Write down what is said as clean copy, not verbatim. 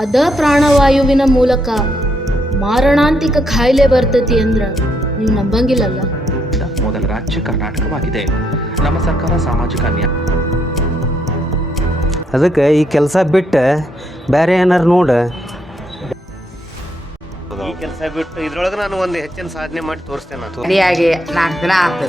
ಅದ ಪ್ರಾಣವಾಯುವಿನ ಮೂಲಕ ಮಾರಣಾಂತಿಕ ಕಾಯಿಲೆ ಬರ್ತೈತಿ ಅಂದ್ರ ನೀವು ನಂಬಂಗಿಲ್ಲಲ್ಲ. ಮೊದಲ ರಾಜ್ಯ ಕರ್ನಾಟಕವಾಗಿದೆ. ನಮ್ಮ ಸರ್ಕಾರ ಸಾಮಾಜಿಕ ನ್ಯಾಯ. ಅದಕ್ಕೆ ಈ ಕೆಲಸ ಬಿಟ್ಟು ಬೇರೆ ಏನಾರು ನೋಡ. ಈ ಕೆಲಸ ಬಿಟ್ಟು ಇದ್ರೊಳಗೆ ನಾನು ಒಂದು ಹೆಚ್ಚಿನ ಸಾಧನೆ ಮಾಡಿ ತೋರಿಸ್ತೇನೆ. ಸರಿಯಾಗಿ 4 ದಿನ ಆಯ್ತು.